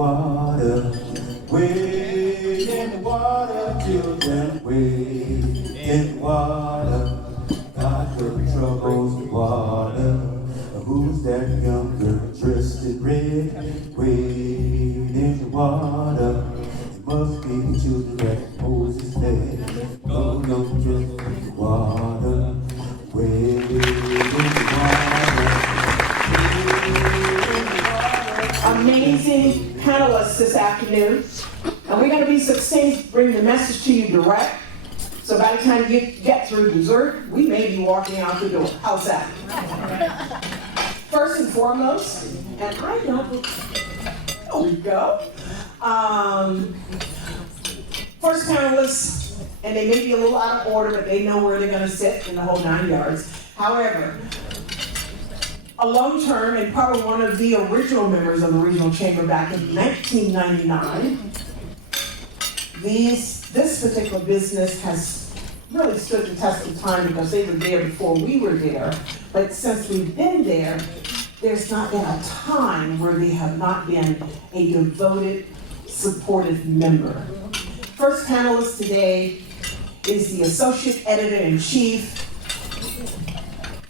water, wade in the water, children, wade in the water. God the troubles of water. Who's that young girl dressed in red? Wade in the water. It must be the children that Moses led. Go, young dressed in the water. Wade in the water. Amazing panelists this afternoon. And we're going to be succinct, bring the message to you direct. So by the time you get through dessert, we may be walking out the door. How's that? First and foremost, and I don't, there we go. First panelists, and they may be a little out of order, but they know where they're going to sit in the whole 9 yards. However, a long term and probably one of the original members of the Regional Chamber back in 1999, this particular business has really stood the test of time because they were there before we were there. But since we've been there, there's not been a time where they have not been a devoted, supportive member. First panelist today is the Associate Editor-in-Chief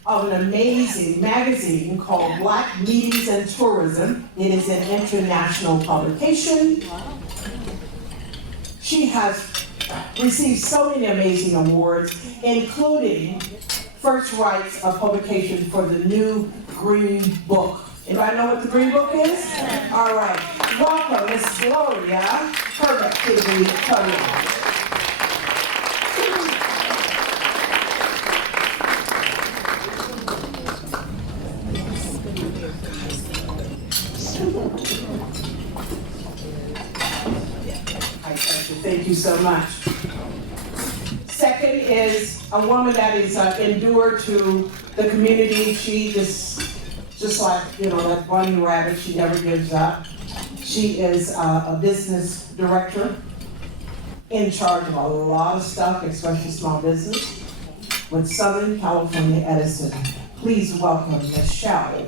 of an amazing magazine called Black Meetings and Tourism. It is an international publication. She has received so many amazing awards, including first rights of publication for the new Green Book. Anybody know what the Green Book is? All right. Welcome, Miss Gloria Herbert to the podium. Thank you so much. Second is a woman that is endured to the community. She just like, that bunny rabbit, she never gives up. She is a business director in charge of a lot of stuff, especially small business, with Southern California Edison. Please welcome Michelle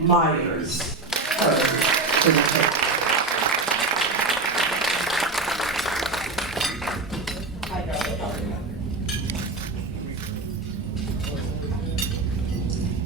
Myers to the table.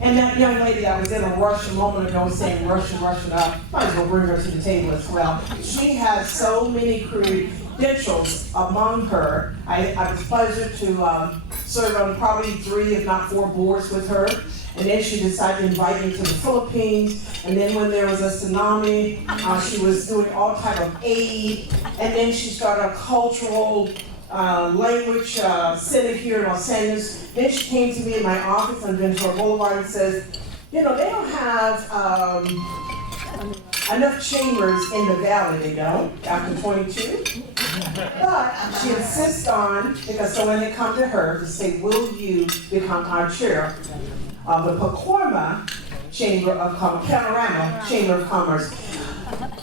And that young lady that was in a rush a moment ago saying rushing up, might as well bring her to the table as well. She has so many credentials among her. I was pleasure to serve on probably 3, if not 4 boards with her. And then she decided to invite me to the Philippines. And then when there was a tsunami, she was doing all type of aid. And then she started a cultural language center here in Los Angeles. Then she came to me in my office on Ventura Boulevard and says, they don't have enough chambers in the valley, they don't, after 22. But she insists on, because so when they come to her to say, will you become our chair of the Panorama Chamber of Commerce?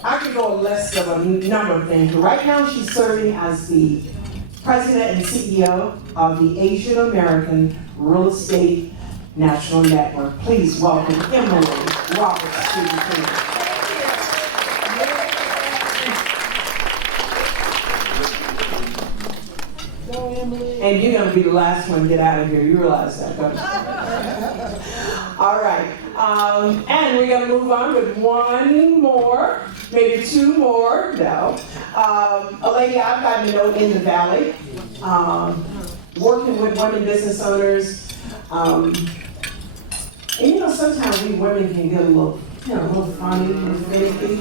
I could go a list of a number of things. Right now she's serving as the President and CEO of the Asian American Real Estate National Network. Please welcome Emily Roberts to the table. And you're going to be the last one to get out of here. You realize that, don't you? All right. And we're going to move on with one more, maybe 2 more. No. A lady I've gotten to know in the Valley, working with women business owners. And sometimes we women can get a little funny, finicky.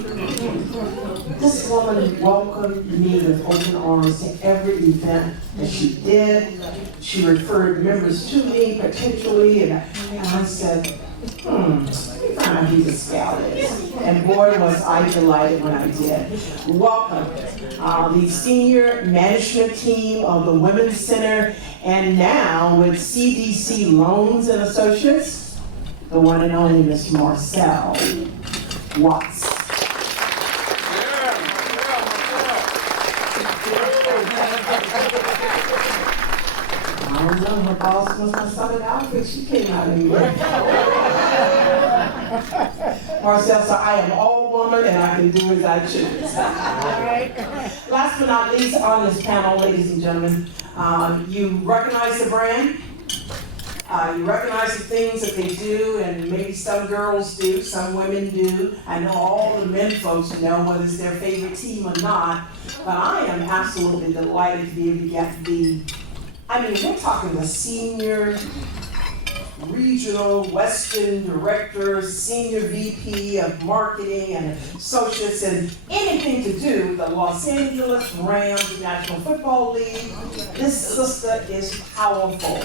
This woman welcomed me with open arms to every event that she did. She referred members to me potentially, and I said, let me find out who this gal is. And boy, was I delighted when I did. Welcome the senior management team of the Women's Center, and now with CDC Loans and Associates, the one and only Miss Marcel Watts. I don't know, her boss must have started outfit she came out in. Marcel said, I am all woman and I can do as I choose. Last but not least on this panel, ladies and gentlemen, you recognize the brand. You recognize the things that they do, and maybe some girls do, some women do. I know all the men folks know whether it's their favorite team or not, but I am absolutely delighted to be able to get we're talking the senior regional Western director, senior VP of marketing and associates, and anything to do with the Los Angeles Rams National Football League. This sister is powerful.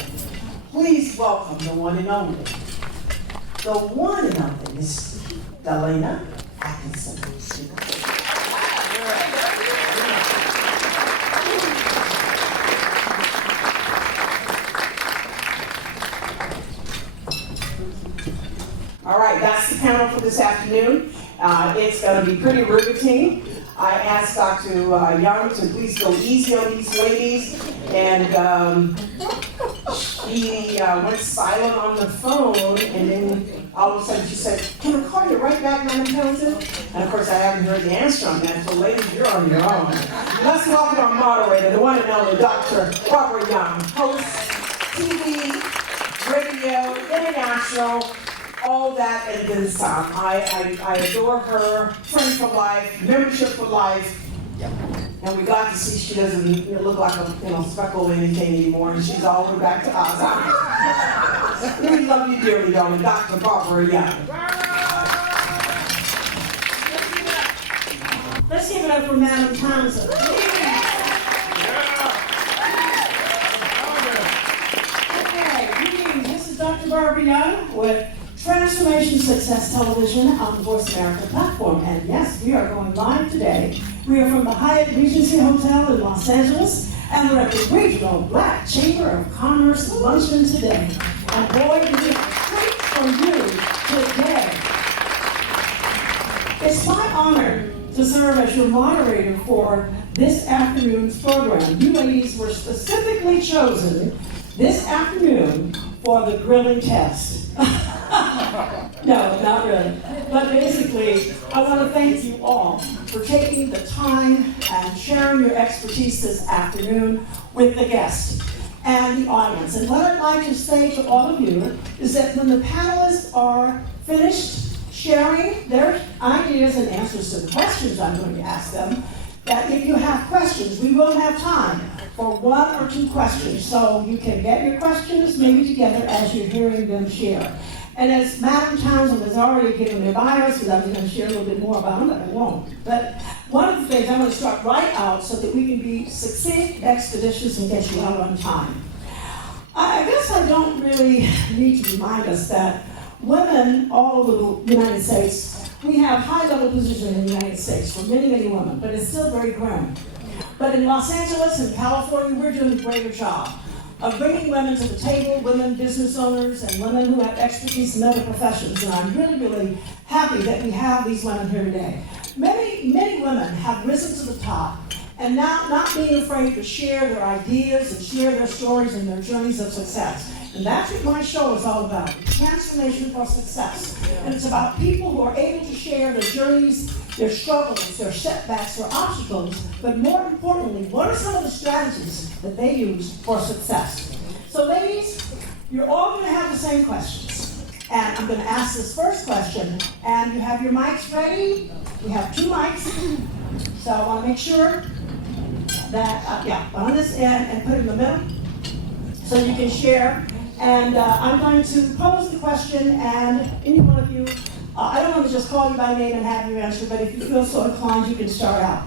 Please welcome the one and only, Miss Delana Atkinson. All right, that's the panel for this afternoon. It's going to be pretty riveting. I asked Dr. Young to please go easy on these ladies, and she went silent on the phone, and then all of a sudden she said, "Can I call you right back, Madam Townsend?" And of course I haven't heard the answer on that, so ladies, you're on your own. Let's welcome our moderator, the one and only Dr. Barbara Young, host, TV, radio, international, all that and then some. I adore her, friend for life, membership for life. And we got to see she doesn't look like a speckle anything anymore, and she's all the way back to us. We love you dearly, darling, Dr. Barbara Young. Let's give it up for Madam Townsend. Okay, greetings. This is Dr. Barbara Young with Transformation Success Television on the Voice America platform. And yes, we are going live today. We are from the Hyatt Regency Hotel in Los Angeles, and we're at the Regional Black Chamber of Commerce luncheon today. And boy, we get a treat from you today. It's my honor to serve as your moderator for this afternoon's program. You ladies were specifically chosen this afternoon for the grilling test. No, not really. But basically, I want to thank you all for taking the time and sharing your expertise this afternoon with the guests and the audience. And what I'd like to say to all of you is that when the panelists are finished sharing their ideas and answers to the questions I'm going to ask them, that if you have questions, we will have time for one or two questions. So you can get your questions maybe together as you're hearing them share. And as Madam Townsend has already given their bios, because I was going to share a little bit more about them, but I won't. But one of the things I want to start right out so that we can be succinct, expeditious, and get you out on time. I guess I don't really need to remind us that women all over the United States, we have high-level positions in the United States for many, many women, but it's still very grim. But in Los Angeles and California, we're doing a greater job of bringing women to the table, women business owners, and women who have expertise in other professions. And I'm really, really happy that we have these women here today. Many, many women have risen to the top, and now not being afraid to share their ideas and share their stories and their journeys of success. And that's what my show is all about, transformation for success. And it's about people who are able to share their journeys, their struggles, their setbacks, their obstacles, but more importantly, what are some of the strategies that they use for success? So ladies, you're all going to have the same questions. And I'm going to ask this first question, and you have your mics ready. We have two mics. So I want to make sure that, on this end and put it in the middle so you can share. And I'm going to pose the question, and any one of you, I don't want to just call you by name and have you answer, but if you feel so inclined, you can start out.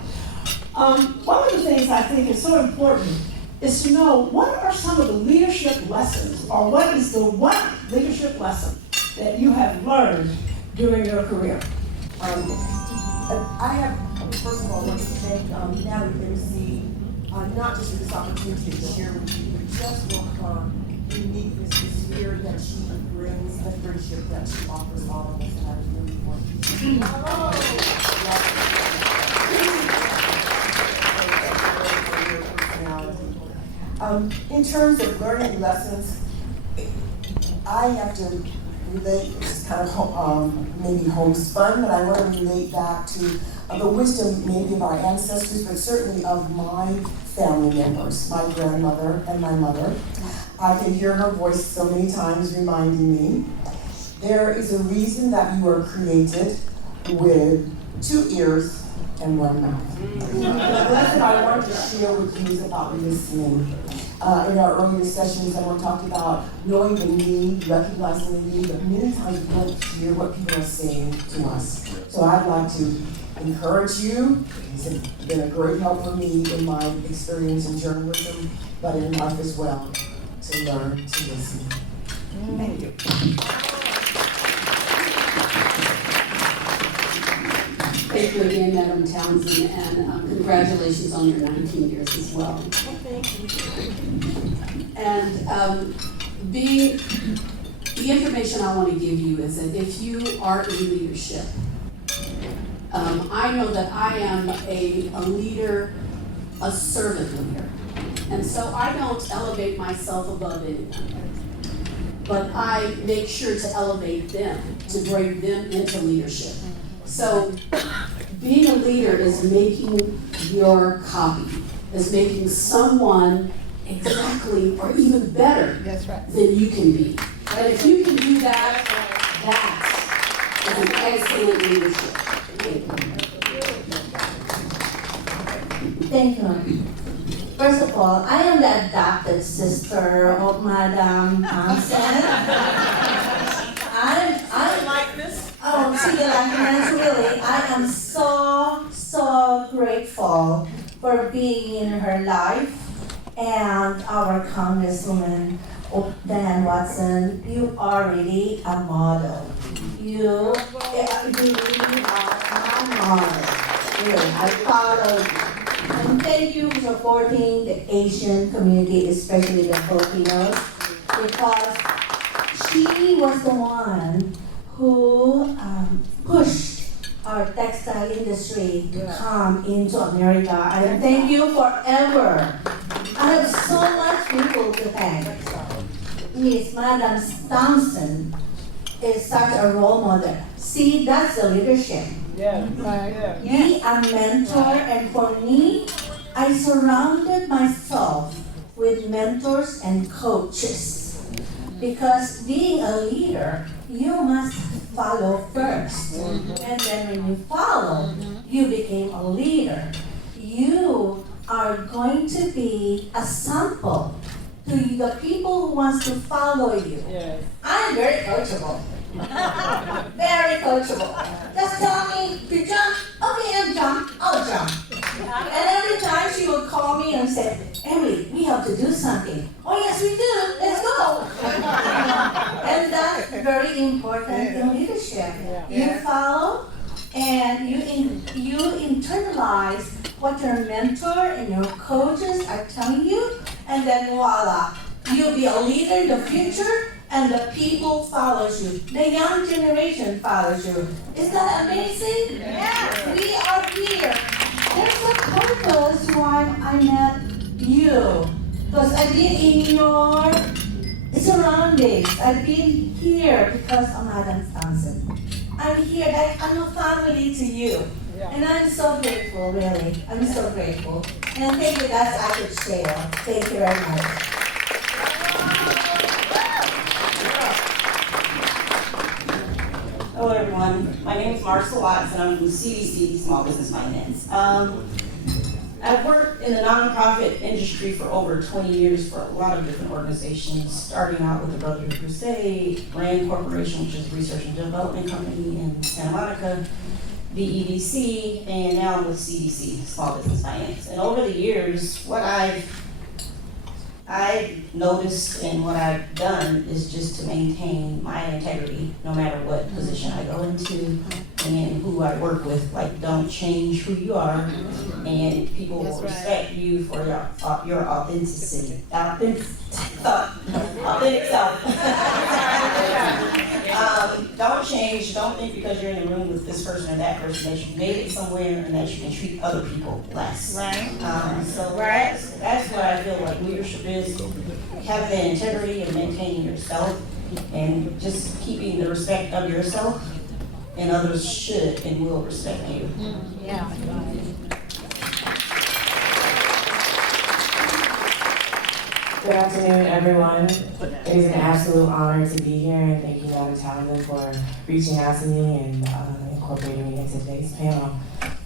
One of the things I think is so important is to know what are some of the leadership lessons, or what is the one leadership lesson that you have learned during your career? I have, first of all, want to thank Natalie MC, not just for this opportunity to share with you, but just for her uniqueness, the spirit that she brings, the friendship that she offers all of us, and I really want to in terms of learning lessons, I have to relate, this is kind of maybe homespun, but I want to relate back to the wisdom maybe of our ancestors, but certainly of my family members, my grandmother and my mother. I can hear her voice so many times reminding me, there is a reason that you are created with 2 ears and 1 mouth. The lesson I want to share with you is about listening. In our earlier sessions, someone talked about knowing the need, recognizing the need, but many times we don't hear what people are saying to us. So I'd like to encourage you. It's been a great help for me in my experience in journalism, but in life as well, to learn to listen. Thank you. Thank you again, Madam Townsend, and congratulations on your 19 years as well. Thank you. And the information I want to give you is that if you are in leadership, I know that I am a leader, a servant leader. And so I don't elevate myself above anyone, but I make sure to elevate them, to bring them into leadership. So being a leader is making your copy, is making someone exactly or even better than you can be. And if you can do that, that is an excellent leadership. Thank you. First of all, I am the adopted sister of Madam Townsend. I like this. Oh, see the likeness, really. I am so grateful for being in her life. And our Congresswoman, Dan Watson, you are really a model. You really are a model. Really, I follow you. And thank you for supporting the Asian community, especially the Filipinos, because she was the one who pushed our textile industry to come into America. And thank you forever. I have so much people to thank. Miss Madam Townsend is such a role model. See, that's the leadership. Yeah, right. Be a mentor, and for me, I surrounded myself with mentors and coaches. Because being a leader, you must follow first. And then when you follow, you became a leader. You are going to be a sample to the people who wants to follow you. Yes. I'm very coachable. Very coachable. Just tell me to jump. Okay, I'll jump. I'll jump. And every time she would call me and say, Emily, we have to do something. Oh yes, we do. Let's go. And that's very important in leadership. You follow and you internalize what your mentor and your coaches are telling you, and then voila, you'll be a leader in the future. And the people follows you. The young generation follows you. Is that amazing? Yes. We are here. There's a purpose why I met you. Because I've been in your surroundings. I've been here because of Madam Townsend. I'm here. I'm a family to you. Yeah. And I'm so grateful, really. I'm so grateful. And thank you, that's I could share. Thank you very much. Hello everyone, my name is Marcia Watts and I'm from CBC, Small Business Finance. I've worked in the nonprofit industry for over 20 years for a lot of different organizations, starting out with the Brotherhood Crusade, RAND Corporation, which is a research and development company in Santa Monica, VEDC, and now I'm with CBC, Small Business Finance. And over the years, what I've noticed and what I've done is just to maintain my integrity no matter what position I go into and who I work with. Like, don't change who you are, and people will respect you for your authenticity. Authentic self. Don't change. Don't think because you're in the room with this person or that person that you made it somewhere and that you can treat other people less. So that's what I feel like leadership is: having the integrity and maintaining yourself and just keeping the respect of yourself, and others should and will respect you. Good afternoon, everyone. It is an absolute honor to be here, and thank you, Madam Townsend, for reaching out to me and incorporating me into today's panel.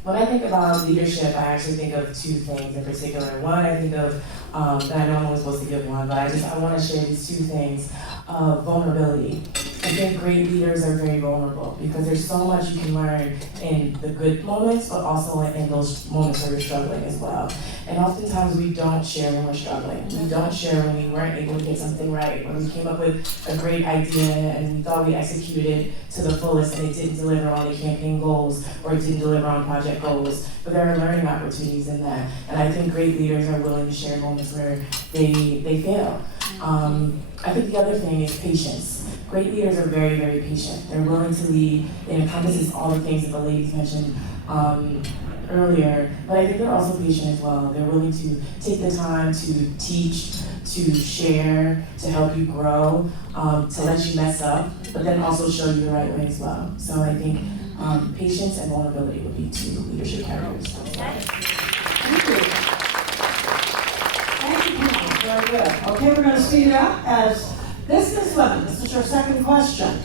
When I think about leadership, I actually think of two things in particular. One, I think of, and I know I'm only supposed to give one, but I want to share these two things. Vulnerability. I think great leaders are very vulnerable because there's so much you can learn in the good moments, but also in those moments where you're struggling as well. And oftentimes we don't share when we're struggling. We don't share when we weren't able to get something right, when we came up with a great idea and we thought we executed it to the fullest and it didn't deliver on the campaign goals or it didn't deliver on project goals. But there are learning opportunities in that. And I think great leaders are willing to share moments where they fail. I think the other thing is patience. Great leaders are very, very patient. They're willing to lead. It encompasses all the things that the ladies mentioned earlier, but I think they're also patient as well. They're willing to take the time to teach, to share, to help you grow, to let you mess up, but then also show you the right way as well. So I think patience and vulnerability would be two leadership characteristics. Thank you. Thank you, Pam. Very good. Okay, we're going to speed it up. As businesswomen, this is your second question.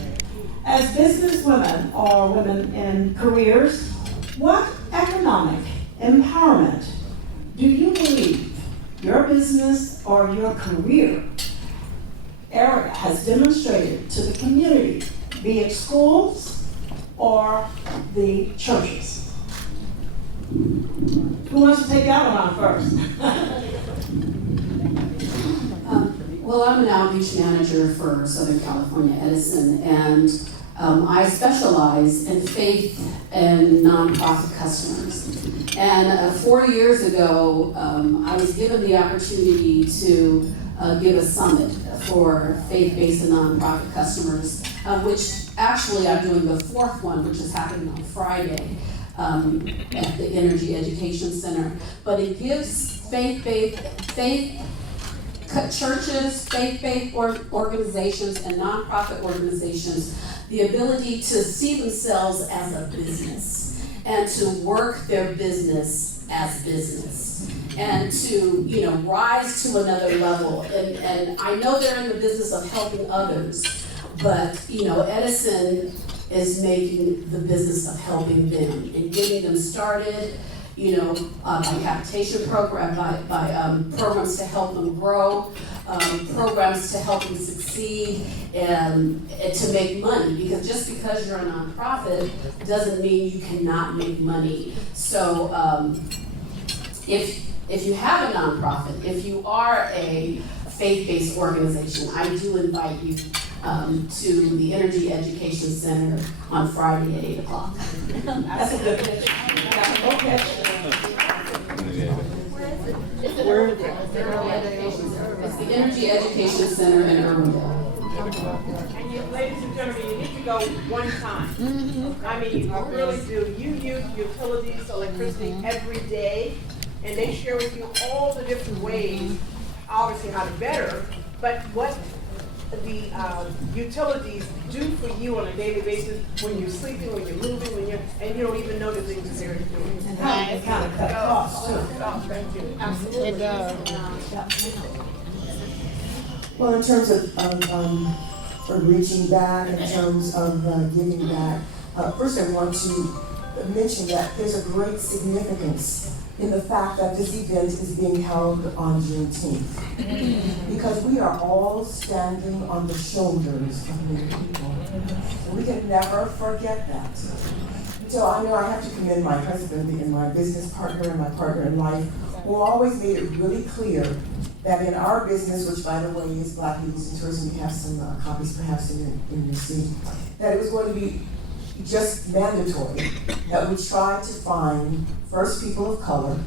As businesswomen or women in careers, what economic empowerment do you believe your business or your career area has demonstrated to the community, be it schools or the churches? Who wants to take that one on first? Well, I'm an outreach manager for Southern California Edison, and I specialize in faith and nonprofit customers. And 4 years ago, I was given the opportunity to give a summit for faith-based and nonprofit customers, which actually I'm doing the fourth one, which is happening on Friday at the Energy Education Center. But it gives churches, faith-based organizations, and nonprofit organizations the ability to see themselves as a business and to work their business as business and to, rise to another level. And I know they're in the business of helping others, but, Edison is making the business of helping them and getting them started, by capitation program, by programs to help them grow, programs to help them succeed, and to make money. Because just because you're a nonprofit doesn't mean you cannot make money. So if you have a nonprofit, if you are a faith-based organization, I do invite you to the Energy Education Center on Friday at 8 o'clock. That's a good pitch. It's the Energy Education Center in Irwindale. And you, ladies and gentlemen, you need to go one time. I mean, you really do. You use utilities, electricity every day, and they share with you all the different ways, obviously how to better, but what the utilities do for you on a daily basis when you're sleeping, when you're moving, and you don't even know the things that they're doing. And how it kind of cut costs too. Oh, thank you. Absolutely. It does. Well, in terms of reaching back, in terms of giving back, first I want to mention that there's a great significance in the fact that this event is being held on Juneteenth. Because we are all standing on the shoulders of many people. And we can never forget that. So I know I have to commend my husband and my business partner and my partner in life, who always made it really clear that in our business, which by the way is Black Leaders in Tourism, we have some copies perhaps in your seat, that it was going to be just mandatory that we try to find first people of color,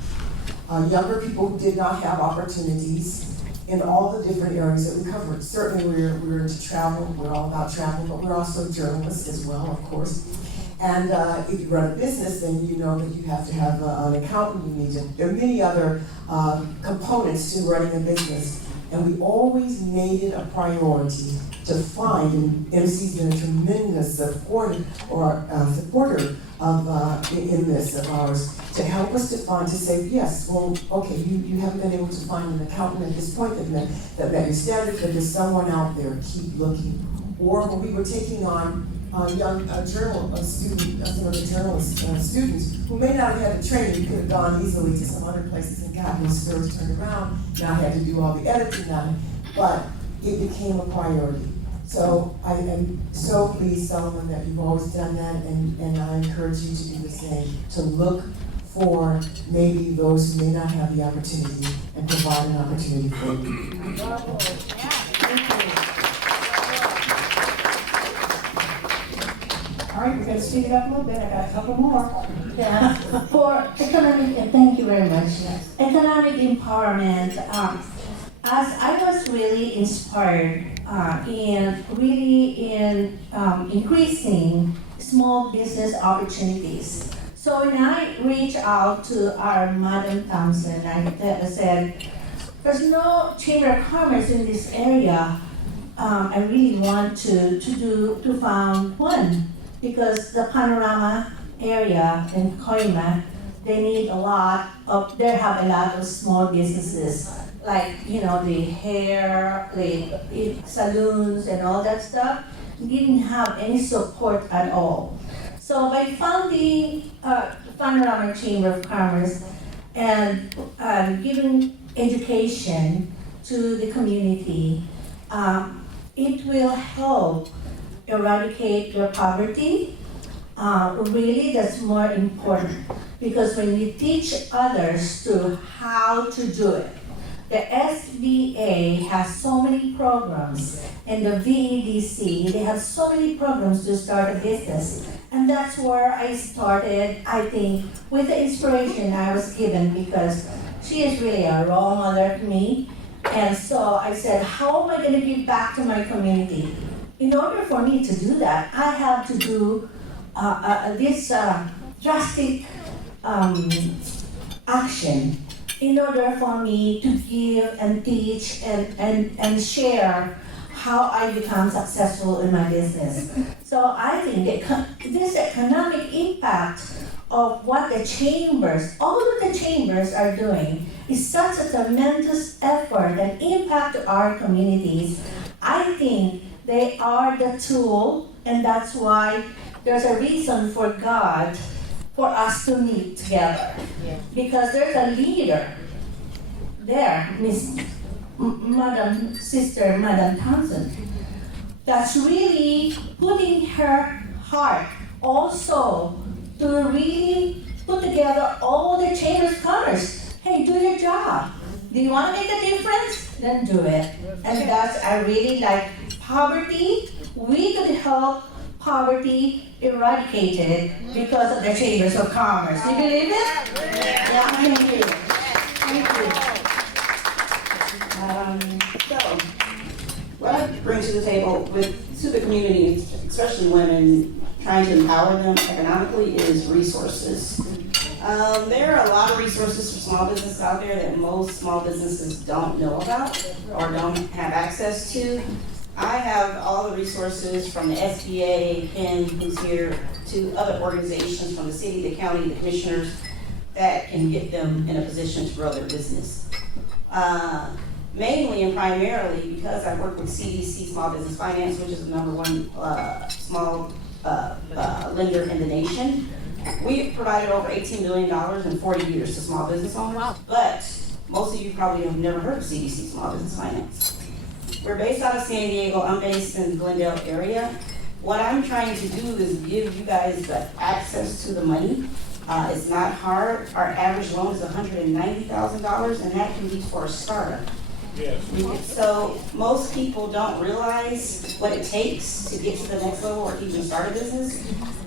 younger people who did not have opportunities in all the different areas that we covered. Certainly we're into travel, we're all about travel, but we're also journalists as well, of course. And if you run a business, then you know that you have to have an accountant, there are many other components to running a business. And we always made it a priority to find, and MC's been a tremendous supporter in this of ours, to help us to find, to say, yes, well, okay, you haven't been able to find an accountant at this point that met your standards, but there's someone out there, keep looking. Or when we were taking on young journalist students who may not have had the training, you could have gone easily to some other places and gotten those skills turned around, not had to do all the editing on it, but it became a priority. So I am so pleased, Solomon, that you've always done that, and I encourage you to do the same, to look for maybe those who may not have the opportunity and provide an opportunity for you. All right, we're gonna speed it up a little bit, I got a couple more. Yeah, for economic, thank you very much. Economic empowerment, as I was really inspired in increasing small business opportunities. So when I reached out to our Madam Thompson, I said, there's no Chamber of Commerce in this area. I really want to found one, because the Panorama area in Koima, they have a lot of small businesses, like, the hair, the salons and all that stuff. Didn't have any support at all. So by founding Panorama Chamber of Commerce and giving education to the community, it will help eradicate their poverty. Really, that's more important, because when you teach others to how to do it, the SBA has so many programs, and the VEDC, they have so many programs to start a business. And that's where I started, I think, with the inspiration I was given, because she is really a role model to me. And so I said, how am I going to give back to my community? In order for me to do that, I have to do this drastic action in order for me to give and teach and share how I become successful in my business. So I think this economic impact of what the chambers, all of the chambers are doing, is such a tremendous effort and impact to our communities. I think they are the tool, and that's why there's a reason for God for us to meet together. Because there's a leader there, Madam Thompson, that's really putting her heart also to really put together all the chambers of commerce. Hey, do your job. Do you want to make a difference? Then do it. And that's, I really like poverty. We could help poverty eradicated because of the chambers of commerce. Do you believe it? Yeah, thank you. Thank you. So, what I bring to the table to the community, especially women, trying to empower them economically, is resources. There are a lot of resources for small businesses out there that most small businesses don't know about or don't have access to. I have all the resources from the SBA, Ken, who's here, to other organizations from the city, the county, the commissioners, that can get them in a position to grow their business. Mainly and primarily because I work with CDC, Small Business Finance, which is the #1 small lender in the nation. We've provided over $18 million in 40 years to small business owners, but most of you probably have never heard of CDC, Small Business Finance. We're based out of San Diego. I'm based in the Glendale area. What I'm trying to do is give you guys the access to the money. It's not hard. Our average loan is $190,000, and that can be for a startup. Yes. So most people don't realize what it takes to get to the next level or even start a business.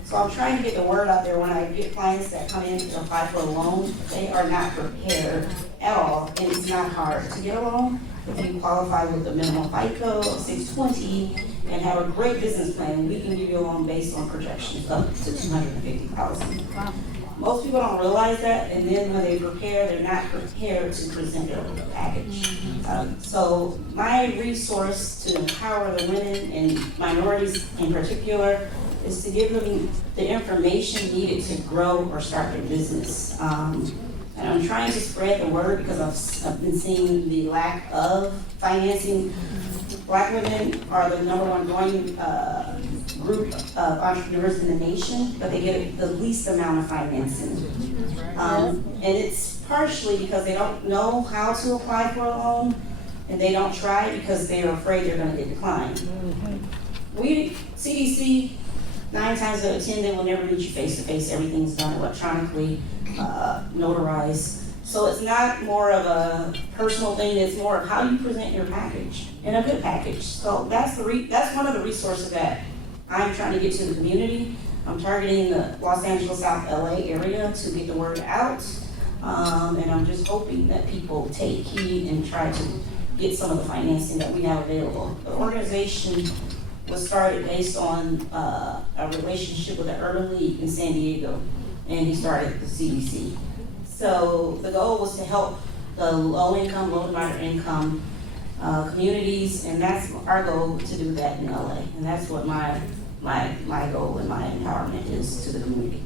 So I'm trying to get the word out there when I get clients that come in to apply for a loan. They are not prepared at all, and it's not hard to get a loan. If you qualify with the minimum FICO of 620 and have a great business plan, we can give you a loan based on projections up to $250,000. Most people don't realize that, and then when they prepare, they're not prepared to present their package. So my resource to empower the women and minorities in particular is to give them the information needed to grow or start their business. And I'm trying to spread the word because I've been seeing the lack of financing. Black women are the #1 growing group of entrepreneurs in the nation, but they get the least amount of financing. And it's partially because they don't know how to apply for a loan, and they don't try because they're afraid they're gonna get declined. CDC, 9 times out of 10, they will never meet you face to face. Everything's done electronically, notarized. So it's not more of a personal thing, it's more of how you present your package, and a good package. So that's one of the resources that I'm trying to get to the community. I'm targeting the Los Angeles, South LA area to get the word out. And I'm just hoping that people take heed and try to get some of the financing that we have available. The organization was started based on a relationship with the Urban League in San Diego, and he started the CDC. So the goal was to help the low-income, low to moderate income communities, and that's our goal to do that in LA. And that's what my goal and my empowerment is to the community.